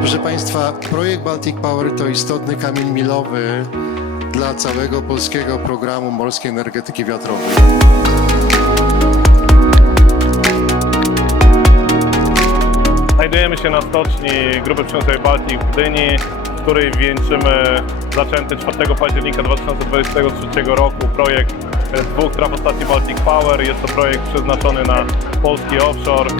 Proszę Państwa, projekt Baltic Power to istotny kamień milowy dla całego polskiego programu morskiej energetyki wiatrowej. Znajdujemy się na stoczni Grupy Przemysłowej Baltic w Gdyni, w której wieńczymy zaczęty 4 października 2023 roku projekt dwóch trafostacji Baltic Power. Jest to projekt przeznaczony na polski offshore.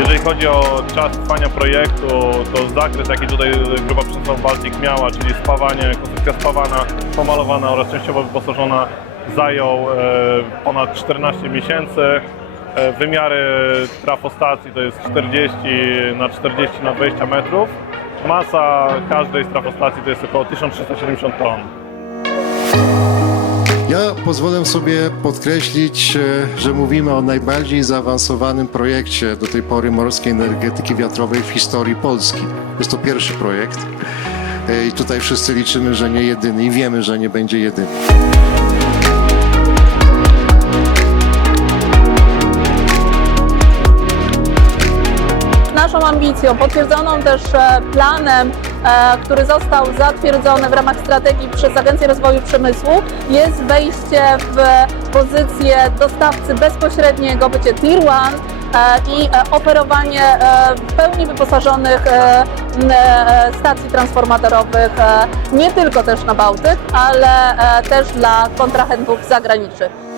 Jeżeli chodzi o czas trwania projektu, to zakres, jaki tutaj Grupa Przemysłowa Baltic miała, czyli spawanie, konstrukcja spawana, pomalowana oraz częściowo wyposażona, zajął e, ponad 14 miesięcy. E, Wymiary trafostacji to jest 40 na 40 na 20 metrów. Masa każdej z trafostacji to jest około 1370 ton. Ja pozwolę sobie podkreślić, e, że mówimy o najbardziej zaawansowanym projekcie do tej pory morskiej energetyki wiatrowej w historii Polski. Jest to pierwszy projekt e, i tutaj wszyscy liczymy, że nie jedyny i wiemy, że nie będzie jedyny. Naszą ambicją, potwierdzoną też e, planem, e, który został zatwierdzony w ramach strategii przez Agencję Rozwoju Przemysłu, jest wejście w pozycję dostawcy bezpośredniego, bycie Tier 1 i e, oferowanie e, w pełni wyposażonych stacji transformatorowych, nie tylko też na Bałtyk, ale też dla kontrahentów zagranicznych.